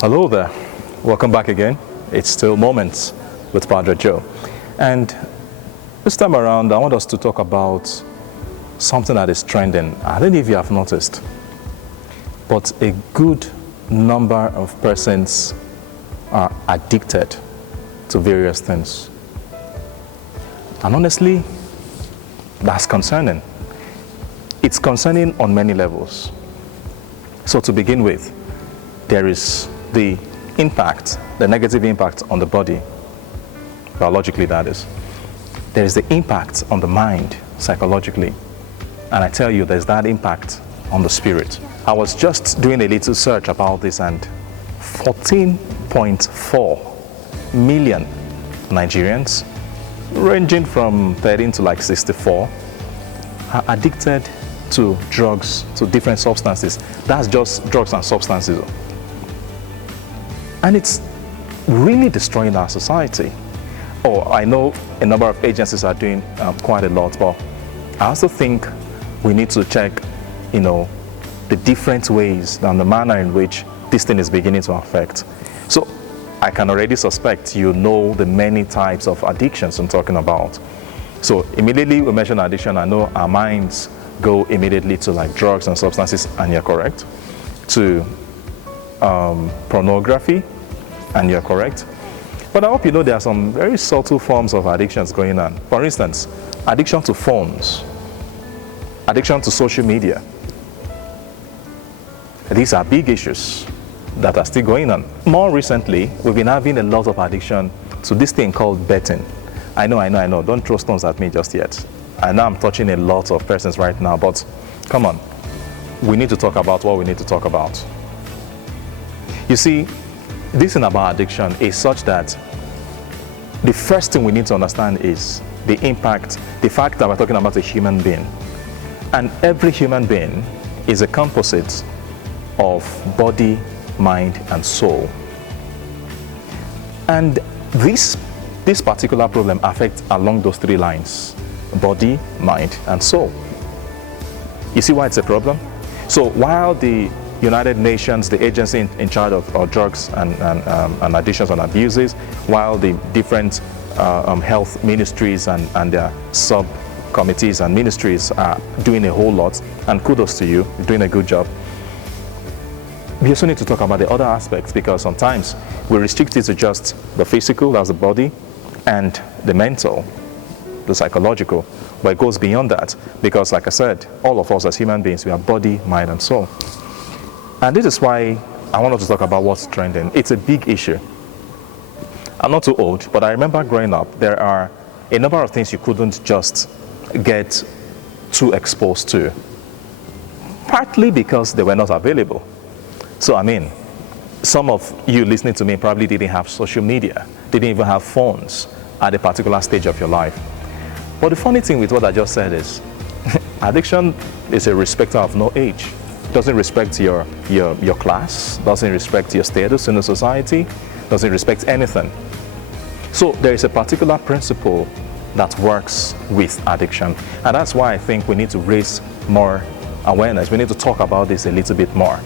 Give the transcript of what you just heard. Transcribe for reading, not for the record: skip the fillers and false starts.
Hello there. Welcome back again. It's still Moments with Padre Joe. And this time around, I want us to talk about something that is trending. I don't know if you have noticed, but a good number of persons are addicted to various things. And honestly, that's concerning. It's concerning on many levels. So to begin with, there is the impact, the negative impact on the body, biologically that is. There is the impact on the mind, psychologically. And I tell you, there's that impact on the spirit. I was just doing a little search about this, and 14.4 million Nigerians, ranging from 13 to like 64, are addicted to drugs, to different substances. That's just drugs and substances. And it's really destroying our society. I know a number of agencies are doing quite a lot, but I also think we need to check, the different ways and the manner in which this thing is beginning to affect. So I can already suspect the many types of addictions I'm talking about. So immediately we mention addiction, I know our minds go immediately to like drugs and substances, and you're correct, to pornography, and you're correct. But I hope you know there are some very subtle forms of addictions going on. For instance, addiction to phones, addiction to social media. These are big issues that are still going on. More recently, we've been having a lot of addiction to this thing called betting. I know. Don't throw stones at me just yet. I know I'm touching a lot of persons right now, but come on. We need to talk about what we need to talk about. You see, this thing about addiction is such that the first thing we need to understand is the impact, the fact that we're talking about a human being. And every human being is a composite of body, mind, and soul. And this particular problem affects along those three lines: body, mind, and soul. You see why it's a problem? So while the United Nations, the agency in charge of drugs and addictions and abuses, while the different health ministries and their subcommittees and ministries are doing a whole lot, and kudos to you, you're doing a good job, we also need to talk about the other aspects, because sometimes we restrict it to just the physical, that's the body, and the mental, the psychological, but it goes beyond that, because like I said, all of us as human beings, we are body, mind, and soul. And this is why I wanted to talk about what's trending. It's a big issue. I'm not too old, but I remember growing up, there are a number of things you couldn't just get too exposed to, partly because they were not available. So some of you listening to me probably didn't have social media, didn't even have phones at a particular stage of your life. But the funny thing with what I just said is, addiction is a respecter of no age. Doesn't respect your class, doesn't respect your status in the society, doesn't respect anything. So there is a particular principle that works with addiction. And that's why I think we need to raise more awareness. We need to talk about this a little bit more.